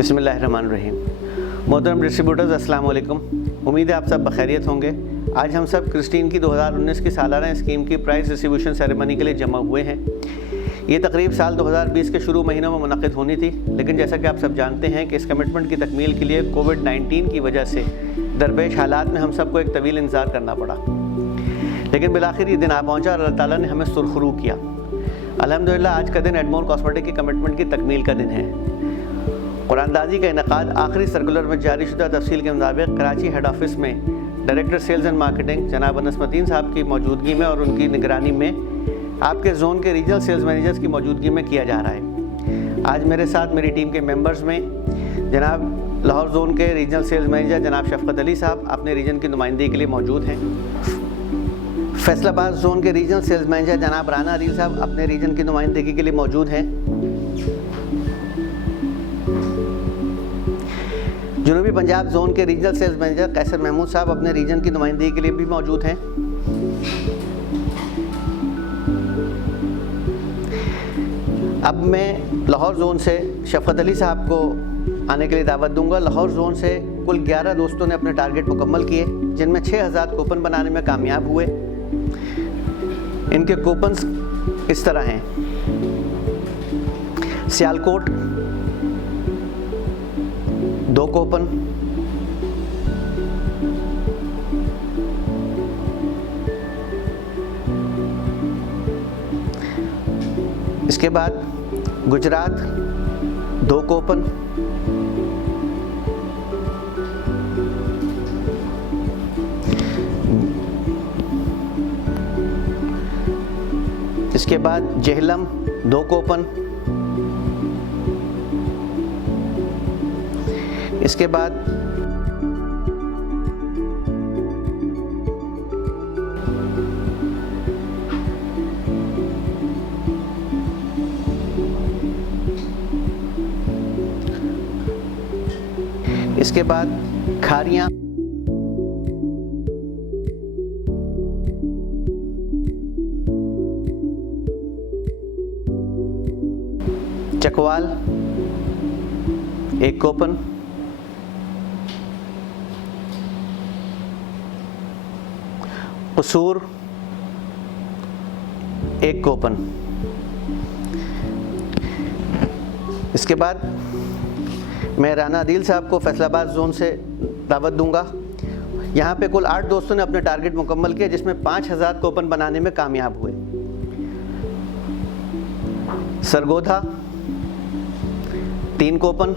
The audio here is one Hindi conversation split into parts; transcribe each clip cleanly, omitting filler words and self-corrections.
बिस्मिल्लाहिर्रहमानिर्रहीम। मोहतरम डिस्ट्रीब्यूटर्स, अस्सलाम वालेकुम। उम्मीद है आप सब बखैरियत होंगे। आज हम सब क्रिस्टीन की 2019 की सालाना स्कीम की प्राइस डिस्ट्रीब्यूशन सेरेमनी के लिए जमा हुए हैं। ये तकरीब साल 2020 के शुरू महीनों में मुनक़िद होनी थी, लेकिन जैसा कि आप सब जानते हैं कि इस कमिटमेंट की तकमील के लिए कोविड-19 की वजह से दरपेश हालात में हम सबको एक तवील इंतज़ार करना पड़ा, लेकिन बिलाखिर ये दिन आ पहुँचा और अल्लाह ताला ने हमें सुरखरू किया। अल्हम्दुलिल्लाह आज का दिन एडमोर कॉस्मेटिक की कमिटमेंट की तकमील का दिन है। कुरानदाजी का इनकाद आखिरी सर्कुलर में जारी शुदा तफसील के मुताबिक कराची हेड ऑफिस में डायरेक्टर सेल्स एंड मार्केटिंग जनाब अनस मतीन साहब की मौजूदगी में और उनकी निगरानी में आपके जोन के रीजनल सेल्स मैनेजर्स की मौजूदगी में किया जा रहा है। आज मेरे साथ मेरी टीम के मेंबर्स में जनाब लाहौर जोन के रीजनल सेल्स मैनेजर जनाब शफकत अली साहब अपने रीजन की नुमाइंदगी के लिए मौजूद हैं। फैसलाबाद जोन के रीजनल सेल्स मैनेजर जनाब राना अदील साहब अपने रीजन की नुमाइंदगी के लिए मौजूद हैं। जनूबी पंजाब जोन के रीजनल सेल्स मैनेजर कैसर महमूद साहब अपने रीजन की नुमाइंदगी के लिए भी मौजूद हैं। अब मैं लाहौर जोन से शफकत अली साहब को आने के लिए दावत दूंगा। लाहौर जोन से कुल 11 दोस्तों ने अपने टारगेट मुकम्मल किए, जिनमें 6000 कूपन बनाने में कामयाब हुए। इनके कूपन्स इस तरह हैं: सियालकोट 2 कूपन, इसके बाद गुजरात 2 कूपन, इसके बाद जेहलम 2 कूपन, इसके बाद खारियां, चकवाल 1 कूपन, कसूर 1 कूपन। इसके बाद मैं राना अदील साहब को फैसलाबाद जोन से दावत दूंगा। यहाँ पे कुल 8 दोस्तों ने अपने टारगेट मुकम्मल किए, जिसमें 5000 कूपन बनाने में कामयाब हुए। सरगोधा 3 कूपन,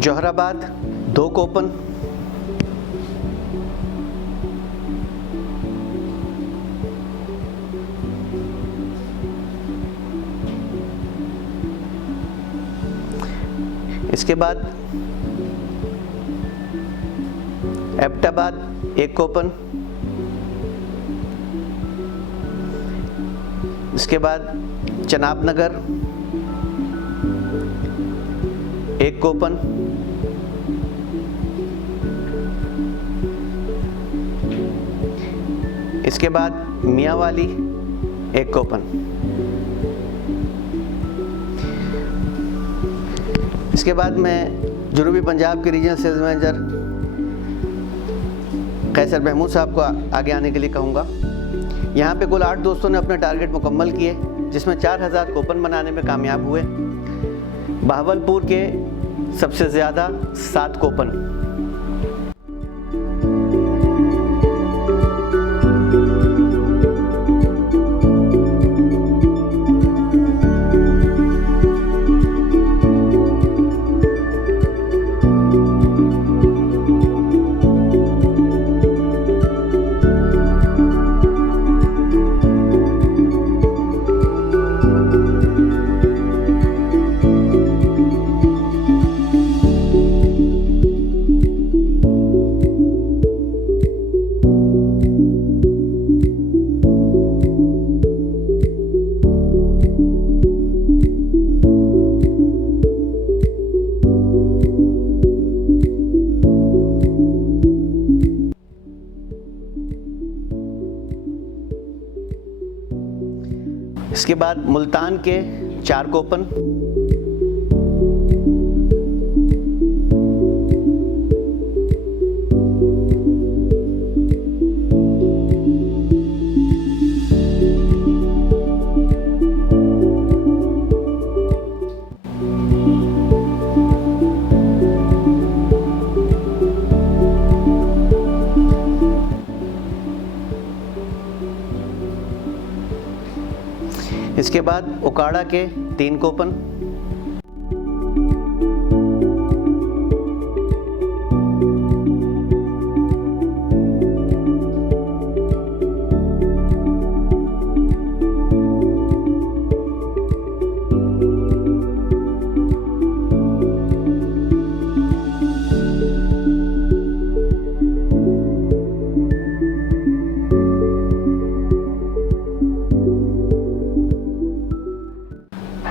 जोहराबाद 2 कूपन, इसके बाद एबटाबाद 1 कूपन, इसके बाद चनाबनगर 1 कूपन, इसके बाद मियांवाली 1 कूपन। इसके बाद मैं जनूबी पंजाब के रीजनल सेल्स मैनेजर कैसर महमूद साहब को आगे आने के लिए कहूँगा। यहाँ पे कुल 8 दोस्तों ने अपने टारगेट मुकम्मल किए, जिसमें 4000 कूपन बनाने में कामयाब हुए। बहावलपुर के सबसे ज़्यादा 7 कूपन। इसके बाद मुल्तान के 4 कूपन, इसके बाद ओकाड़ा के 3 कूपन,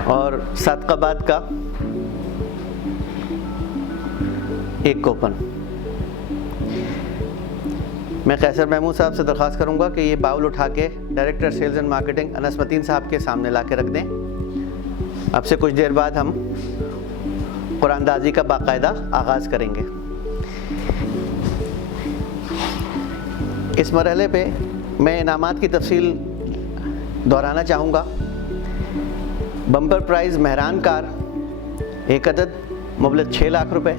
और सादकाबाद का 1 कूपन। मैं कैसर महमूद साहब से दरख्वास्त करूंगा कि ये बाउल उठा के director sales and marketing Anas Mateen साहब के सामने ला के रख दें। अब से कुछ देर बाद हम कुरानदाजी का बाकायदा आगाज़ करेंगे। इस मरहले पे मैं इनामात की तफसील दोहराना चाहूँगा। बम्पर प्राइज़ मेहरान कार 1 अदद मुबलग 6 लाख रुपए।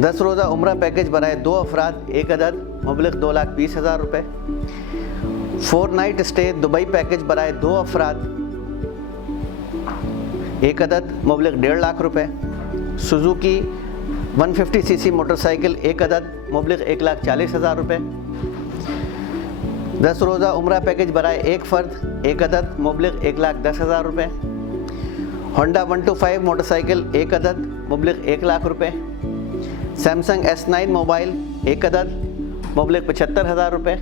10 रोज़ा उम्रा पैकेज बराए 2 अफराद 1 अदद मुबलग 2,20,000 रुपए। 4 नाइट स्टे दुबई पैकेज बराए 2 अफराद 1 अदद मुबलग 1.5 लाख रुपए। सुजुकी 150 सीसी मोटरसाइकिल 1 अदद मुबलग 1,40,000 रुपए। 10 रोज़ा उम्रा पैकेज बराए 1 फ़र्द 1 अदद मुबलग 1,10,000 रुपए। होंडा 125 मोटरसाइकिल 1 अदद मुबलग 1 लाख रुपए। सैमसंग S9 मोबाइल 1 अदद मुबलग 75,000 रुपए।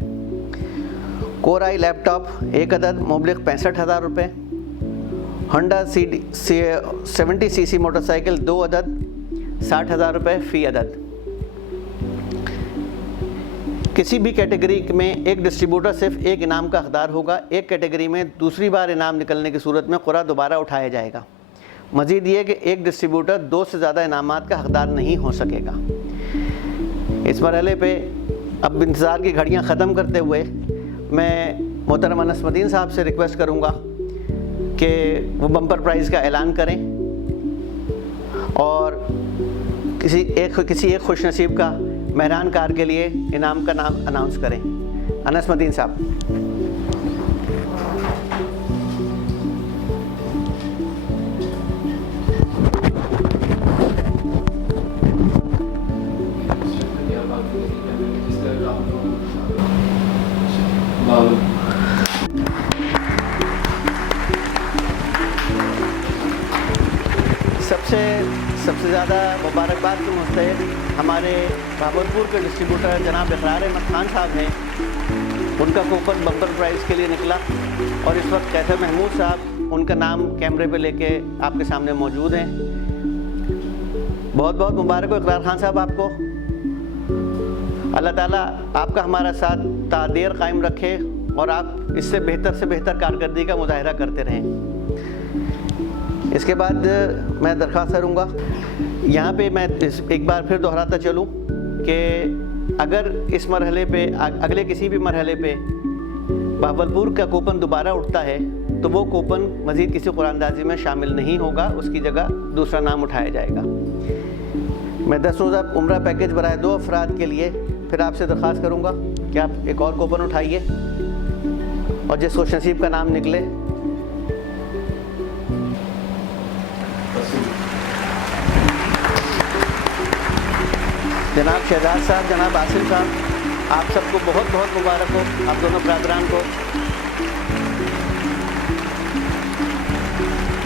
कोर आई लैपटॉप 1 अदद मुबलग 65,000 रुपए। होंडा 70 सीसी मोटरसाइकिल 2 अदद 60,000 रुपए फ़ी अदद। किसी भी कैटेगरी में एक डिस्ट्रीब्यूटर सिर्फ एक इनाम का हकदार होगा। एक कैटेगरी में दूसरी बार इनाम निकलने की सूरत में क़ुरा दोबारा उठाया जाएगा। मज़ीद ये कि एक डिस्ट्रीब्यूटर 2 से ज़्यादा इनामात का हकदार नहीं हो सकेगा। इस मरहले पे अब इंतज़ार की घड़ियां ख़त्म करते हुए मैं मोहतरम अनस मतीन साहब से रिक्वेस्ट करूँगा कि वो बम्पर प्राइज़ का ऐलान करें और किसी एक खुश नसीब का मेहरान कार के लिए इनाम का नाम अनाउंस करें। अनस मतीन साहब। सबसे ज़्यादा मुबारकबाद के मुस्तहिक़ हमारे भावलपुर के डिस्ट्रीब्यूटर जनाब इकरार अहमद खान साहब हैं। उनका कूपन बम्पर प्राइज़ के लिए निकला और इस वक्त कैसर महमूद साहब उनका नाम कैमरे पे लेके आपके सामने मौजूद हैं। बहुत बहुत मुबारक हो इकरार खान साहब आपको। अल्लाह ताला आपका हमारा साथ तादेर कायम रखे और आप इससे बेहतर कारकर्दगी का मुजाहरा करते रहें। इसके बाद मैं दरख्वास्त करूँगा, यहाँ पे मैं एक बार फिर दोहराता चलूँ कि अगर इस मरहले पे अगले किसी भी मरहले पे भावलपुर का कूपन दोबारा उठता है तो वो कूपन मज़ीद किसी कुरानदाजी में शामिल नहीं होगा, उसकी जगह दूसरा नाम उठाया जाएगा। मैं 10 रोज़ा उम्रा पैकेज बराए 2 अफराद के लिए फिर आपसे दरख्वास्त करूँगा कि आप एक और कूपन उठाइए और जिस खुशनसीब का नाम निकले जनाब शहजाद साहब, जनाब आसिम साहब, आप सबको बहुत बहुत मुबारक हो, आप दोनों बरादरान को।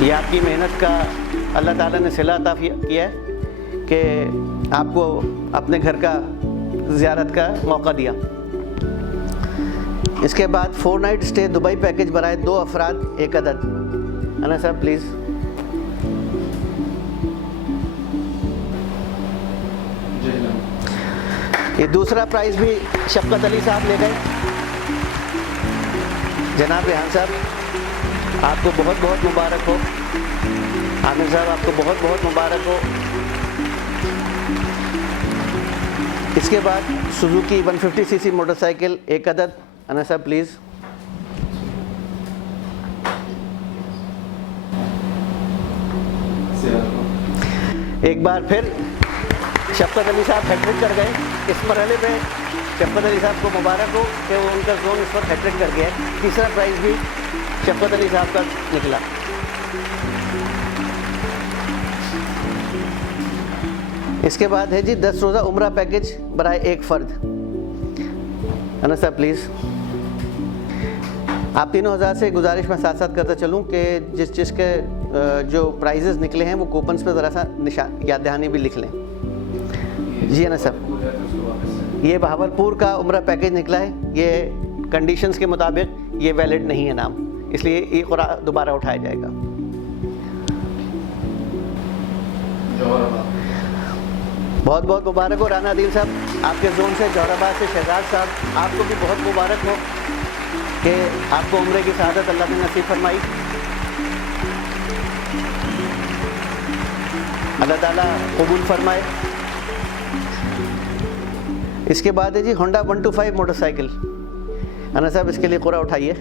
ये आपकी मेहनत का अल्लाह ताला ने सिला अता किया है कि आपको अपने घर का ज़ियारत का मौका दिया। इसके बाद 4 नाइट स्टे दुबई पैकेज बराए 2 अफराद 1 अदद। अना साहब प्लीज़। ये दूसरा प्राइज़ भी शफकत अली साहब ले गए। जनाब रेहान साहब आपको बहुत बहुत मुबारक हो। आमिर साहब आपको बहुत बहुत मुबारक हो। इसके बाद सुजुकी 150 सीसी मोटरसाइकिल एक अदद। अनस साहब प्लीज़। एक बार फिर शफकत अली साहब हैट्रिक कर गए। इस मरहले में शफकत अली साहब को मुबारक हो कि वो उनका जोन इस वक्त हैट्रिक कर गया है। तीसरा प्राइज़ भी शफकत अली साहब का निकला। इसके बाद है जी 10 रोज़ा उम्रा पैकेज बराए एक फ़र्द। अनस साहब प्लीज़। आप तीनों हज़ार से गुजारिश मैं साथ साथ करता चलूँ कि जिसके जो प्राइजेज़ निकले हैं वो कूपन्स पे ज़रा सा निशान याद दहानी भी लिख लें। जी अनस साहब, ये बहावलपुर का उम्रा पैकेज निकला है। ये कंडीशंस के मुताबिक ये वैलिड नहीं है नाम, इसलिए ये क़ुरा दोबारा उठाया जाएगा। बहुत बहुत मुबारक हो राना अदील साहब, आपके जोन से जौहराबाद से शहजाद साहब, आपको भी बहुत मुबारक हो कि आपको उम्रे की सआदत अल्लाह ने नसीब फरमाई। अल्लाह ताला कबूल फरमाए। इसके बाद है जी होंडा 125 मोटरसाइकिल। अना साहब इसके लिए क़ुरा उठाइए।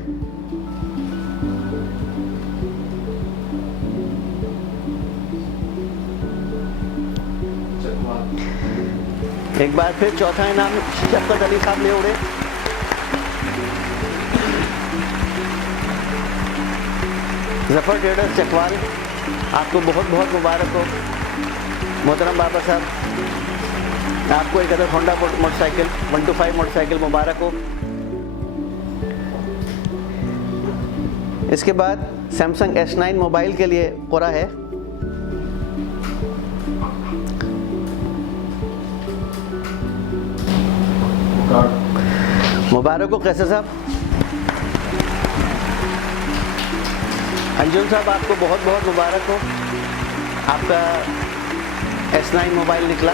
एक बार फिर चौथा इनाम शफकत अली साहब ले उड़े। जफ़र ट्रेडर्स चकवाल, आपको बहुत बहुत मुबारक हो। मोहतरम बाबा साहब, आपको एक अदर होंडा मोटरसाइकिल 125 मोटरसाइकिल मुबारक हो। इसके बाद सैमसंग S9 मोबाइल के लिए क़ुरा है। मुबारक हो कैसे साहब। अंजुम साहब, आपको बहुत बहुत मुबारक हो, आपका S9 मोबाइल निकला।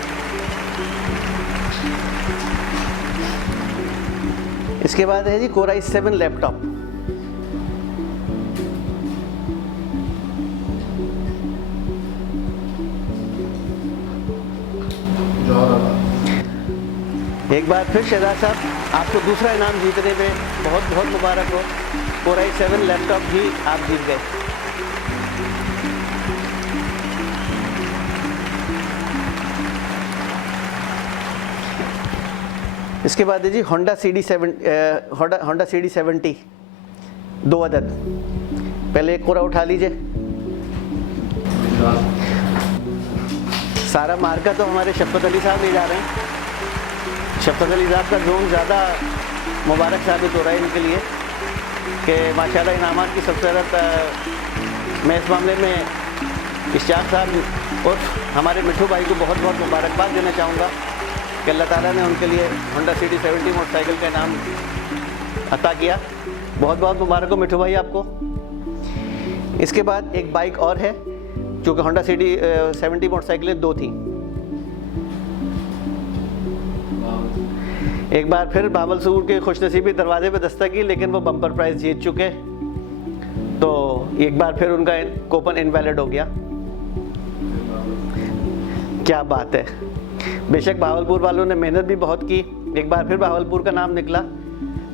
इसके बाद है जी कोरा i7 लैपटॉप। एक बार फिर शहजाद साहब, आपको दूसरा इनाम जीतने में बहुत बहुत मुबारक हो। कोरा i7 लैपटॉप भी आप जीत गए। इसके बाद है जी होंडा CD70 2 अदद। पहले एक क़ुरा उठा लीजिए। सारा मार्का तो हमारे शफकत अली साहब ले जा रहे हैं। शफकत अली साहब का जोन ज़्यादा मुबारक साबित हो रहा है इनके लिए कि माशाल्लाह इनामात की सबसे ज़्यादा। मैं इस मामले में इश्तियाक साहब और हमारे मिठू भाई को बहुत बहुत मुबारकबाद देना चाहूँगा कि अल्लाह ताला ने उनके लिए होंडा CD70 मोटरसाइकिल का इनाम अता किया। बहुत बहुत मुबारक हो मिठू भाई आपको। इसके बाद एक बाइक और है, चूँकि होंडा CD70 मोटरसाइकिलें 2 थी। एक बार फिर बावलसूर के खुशनसीबी दरवाजे पे दस्तक की, लेकिन वो बम्पर प्राइज़ जीत चुके, तो एक बार फिर उनका कूपन इनवैलिड हो गया। क्या बात है। बेशक भावलपुर वालों ने मेहनत भी बहुत की, एक बार फिर भावलपुर का नाम निकला,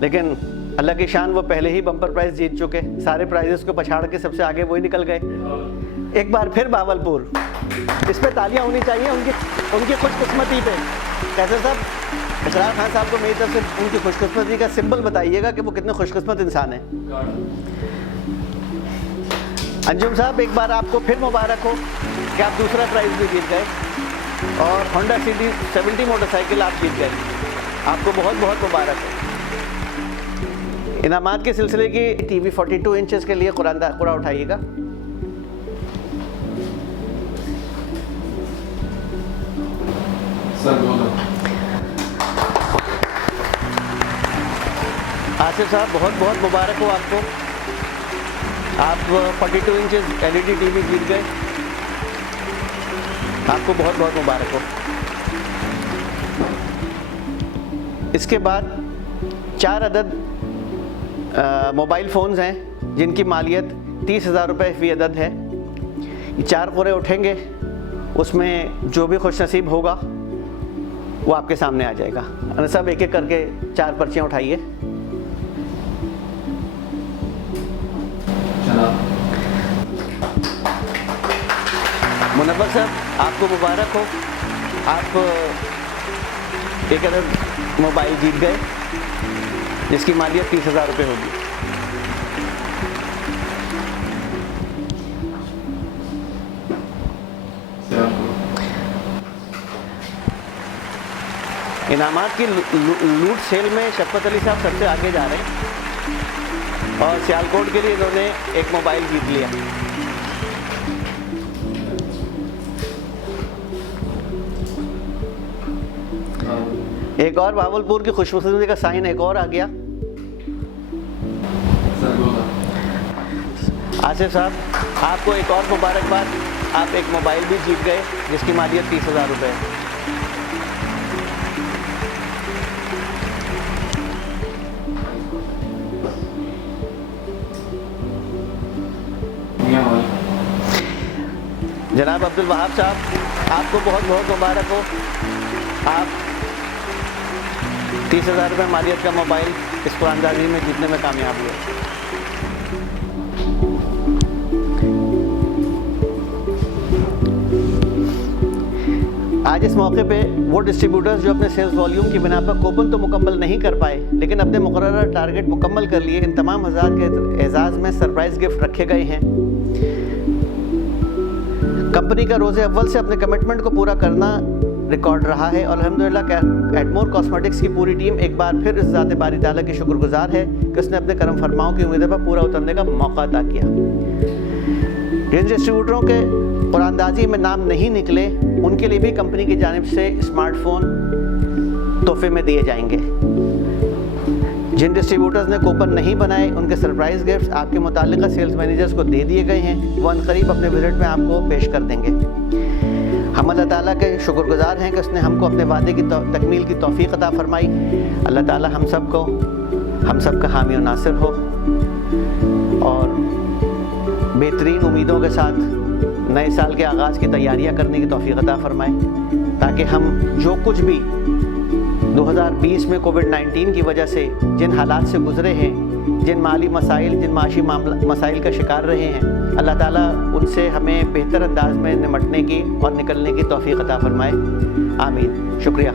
लेकिन अल्लाह की शान वो पहले ही बम्पर प्राइज़ जीत चुके। सारे प्राइजेस को पछाड़ के सबसे आगे वही निकल गए। एक बार फिर भावलपुर, इस पर तालियां होनी चाहिए उनकी खुशकिस्मती पे। कैसे साहब, इसरार खान साहब को मेरी तरफ से उनकी खुशकिस्मती का सिंबल बताइएगा कि वो कितने खुशकिस्मत इंसान हैं। अंजुम साहब, एक बार आपको फिर मुबारक हो कि आप दूसरा प्राइज़ भी जीत गए और होंडा CD70 मोटरसाइकिल आप जीत गए। आपको बहुत बहुत मुबारक हो। इनामात के सिलसिले की TV 42 इंचेस के लिए क़ुरा उठाइएगा। आसिफ साहब, बहुत बहुत मुबारक हो आपको। आप 42 इंचेस LED TV जीत गए। आपको बहुत बहुत मुबारक हो। इसके बाद 4 अदद मोबाइल फ़ोन्स हैं जिनकी मालियत 30,000 रुपये फ़ी अदद है। ये 4 पूरे उठेंगे, उसमें जो भी खुश नसीब होगा वो आपके सामने आ जाएगा। अन सब एक एक करके 4 पर्चियाँ उठाइए। मुनव्वर साहब, आपको मुबारक हो, आप एक अदद मोबाइल जीत गए जिसकी मालियत 30,000 रुपये होगी। इनामात की लूट सेल में शफ़क़त अली साहब सबसे आगे जा रहे हैं और सियालकोट के लिए इन्होंने एक मोबाइल जीत लिया। एक और बावलपुर की खुशनसीबी का साइन एक और आ गया। आसिफ साहब, आपको एक और मुबारकबाद, आप एक मोबाइल भी जीत गए जिसकी मालियत 30,000 रुपये है। जनाब अब्दुल वहाब साहब, आपको बहुत बहुत मुबारक हो, आप 30,000 रुपये मालियत का मोबाइल इस कुरानदाजी में जीतने में कामयाब हुए। आज इस मौके पे वो डिस्ट्रीब्यूटर्स जो अपने सेल्स वॉल्यूम की बिना पर कूपन तो मुकम्मल नहीं कर पाए लेकिन अपने मुकर्ररा टारगेट मुकम्मल कर लिए, इन तमाम हज़ार के एजाज़ में सरप्राइज़ गिफ्ट रखे गए हैं। कंपनी का रोज़े अव्वल से अपने कमिटमेंट को पूरा करना रिकॉर्ड रहा है और अल्हम्दुलिल्लाह एडमोर कॉस्मेटिक्स की पूरी टीम एक बार फिर इस ज़ात बारी ताला की शुक्रगुजार है कि उसने अपने करम फरमाओं की उम्मीदों पर पूरा उतरने का मौका अता किया। जिन डिस्ट्रीब्यूटरों के कुरानदाजी में नाम नहीं निकले उनके लिए भी कंपनी की जानिब से स्मार्टफोन तोहफे में दिए जाएंगे। जिन डिस्ट्रीब्यूटर्स ने कूपन नहीं बनाए उनके सरप्राइज़ गिफ्ट्स आपके मुताल्लिका सेल्स मैनेजर्स को दे दिए गए हैं, वो अनकरीब अपने विजिट में आपको पेश कर देंगे। हम अल्लाह ताला के शुक्रगुजार हैं कि उसने हमको अपने वादे की तकमील की तौफीक अता फरमाई। अल्लाह ताला हम सब का हामी और नासिर हो और बेहतरीन उम्मीदों के साथ नए साल के आगाज़ की तैयारियां करने की तौफीक अता फरमाए ताकि हम जो कुछ भी 2020 में कोविड-19 की वजह से जिन हालात से गुज़रे हैं, जिन माली मसाइल, जिन माशी मसाइल का शिकार रहे हैं, अल्लाह ताला उनसे हमें बेहतर अंदाज में निमटने की और निकलने की तौफीक अता फरमाए। आमीन। शुक्रिया।